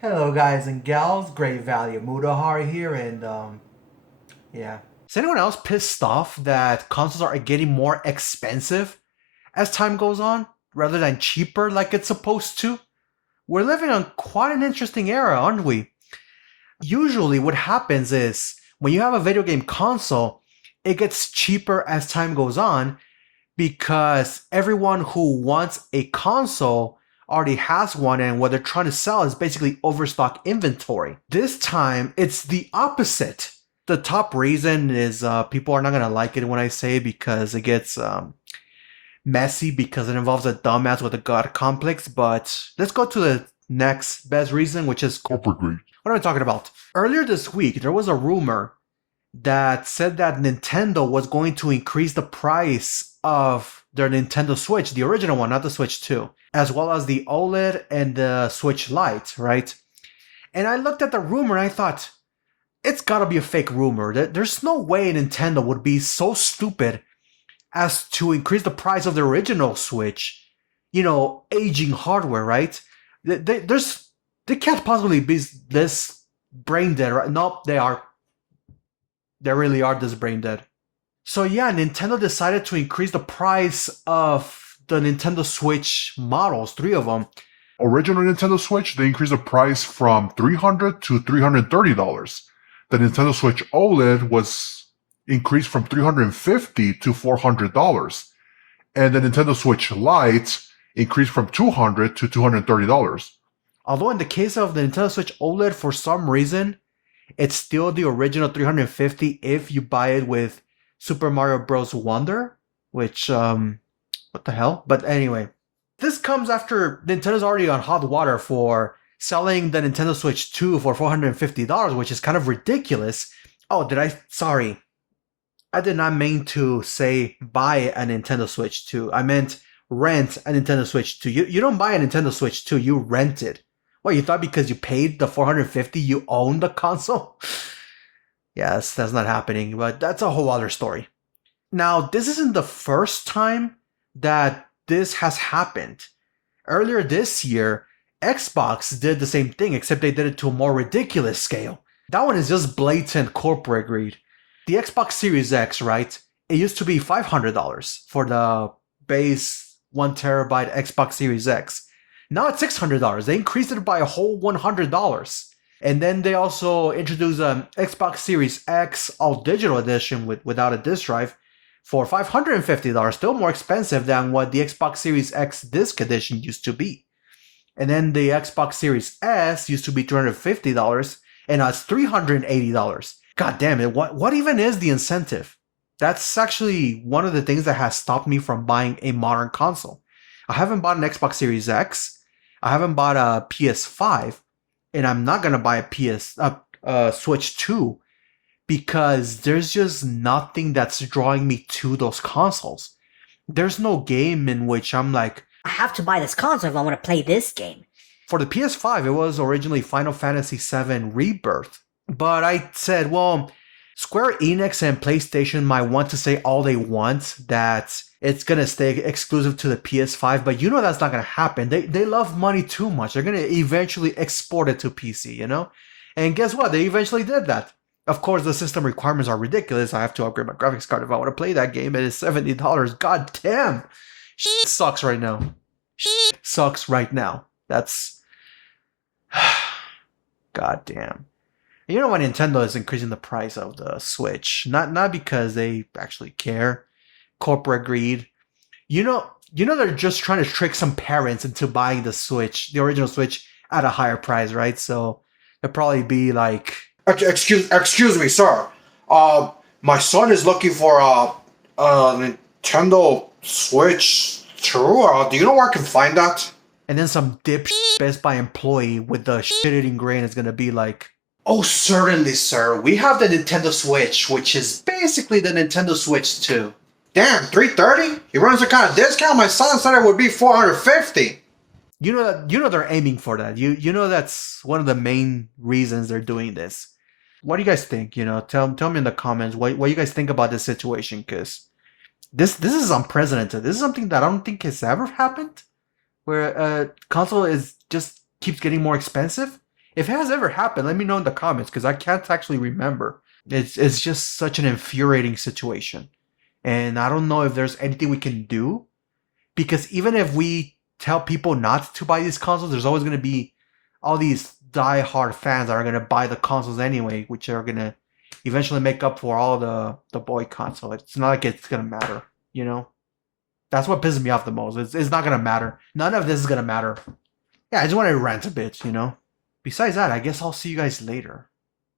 Hello, guys and gals. Great value. Mudahar here, and yeah. Is anyone else pissed off that consoles are getting more expensive as time goes on, rather than cheaper like it's supposed to? We're living on quite an interesting era, aren't we? Usually, what happens is when you have a video game console, it gets cheaper as time goes on because everyone who wants a console already has one, and what they're trying to sell is basically overstock inventory. This time it's the opposite. The top reason is people are not going to like it when I say it because it gets messy because it involves a dumbass with a god complex. But let's go to the next best reason, which is corporate greed. What am I talking about? Earlier this week there was a rumor that said that Nintendo was going to increase the price of their Nintendo Switch, the original one, not the Switch 2, as well as the OLED and the Switch Lite, right? And I looked at the rumor and I thought, it's gotta be a fake rumor. There's no way Nintendo would be so stupid as to increase the price of the original Switch, aging hardware, right? They can't possibly be this brain dead, right? Nope, they are. They really are this brain dead. So yeah, Nintendo decided to increase the price of the Nintendo Switch models, three of them. Original Nintendo Switch, they increased the price from $300 to $330. The Nintendo Switch OLED was increased from $350 to $400. And the Nintendo Switch Lite increased from $200 to $230. Although in the case of the Nintendo Switch OLED, for some reason, it's still the original 350 if you buy it with Super Mario Bros. Wonder, which, what the hell? But anyway, this comes after Nintendo's already on hot water for selling the Nintendo Switch 2 for $450, which is kind of ridiculous. Oh, sorry. I did not mean to say buy a Nintendo Switch 2. I meant rent a Nintendo Switch 2. You don't buy a Nintendo Switch 2, you rent it. What, you thought because you paid the 450 you own the console? Yes, that's not happening, but that's a whole other story. Now, this isn't the first time that this has happened. Earlier this year, Xbox did the same thing, except they did it to a more ridiculous scale. That one is just blatant corporate greed. The Xbox Series X, right? It used to be $500 for the base 1 terabyte Xbox Series X. Now it's $600. They increased it by a whole $100. And then they also introduced an Xbox Series X all digital edition without a disc drive for $550, still more expensive than what the Xbox Series X disc edition used to be. And then the Xbox Series S used to be $250, and now it's $380. God damn it, what even is the incentive? That's actually one of the things that has stopped me from buying a modern console. I haven't bought an Xbox Series X. I haven't bought a PS5, and I'm not gonna buy a Switch 2 because there's just nothing that's drawing me to those consoles. There's no game in which I'm like, I have to buy this console if I want to play this game. for the PS5, it was originally Final Fantasy VII Rebirth. But I said, well, Square Enix and PlayStation might want to say all they want that it's gonna stay exclusive to the PS5, but that's not gonna happen. They love money too much. They're gonna eventually export it to PC. And guess what? They eventually did that. Of course, the system requirements are ridiculous. I have to upgrade my graphics card if I want to play that game. It is $70. God damn, shit sucks right now. Shit sucks right now. That's god damn. You know why Nintendo is increasing the price of the Switch? Not because they actually care. Corporate greed. They're just trying to trick some parents into buying the Switch, the original Switch, at a higher price, right? So it'll probably be like, Excuse me, sir. My son is looking for a Nintendo Switch 2. Do you know where I can find that? and then some dipshit Best Buy employee with the shit-eating grain is gonna be like, Oh, certainly, sir. We have the Nintendo Switch, which is basically the Nintendo Switch 2. Damn, 330? He runs a kind of discount. My son said it would be 450. they're aiming for that. You know that's one of the main reasons they're doing this. What do you guys think? Tell me in the comments what you guys think about this situation, because this is unprecedented. This is something that I don't think has ever happened, where a console is just keeps getting more expensive. If it has ever happened, let me know in the comments because I can't actually remember. It's just such an infuriating situation. And I don't know if there's anything we can do because even if we tell people not to buy these consoles, there's always going to be all these die-hard fans that are going to buy the consoles anyway, which are going to eventually make up for all the boycott. So it's not like it's going to matter, you know? That's what pisses me off the most. It's not going to matter. None of this is going to matter. Yeah, I just want to rant a bit, you know? Besides that, I guess I'll see you guys later.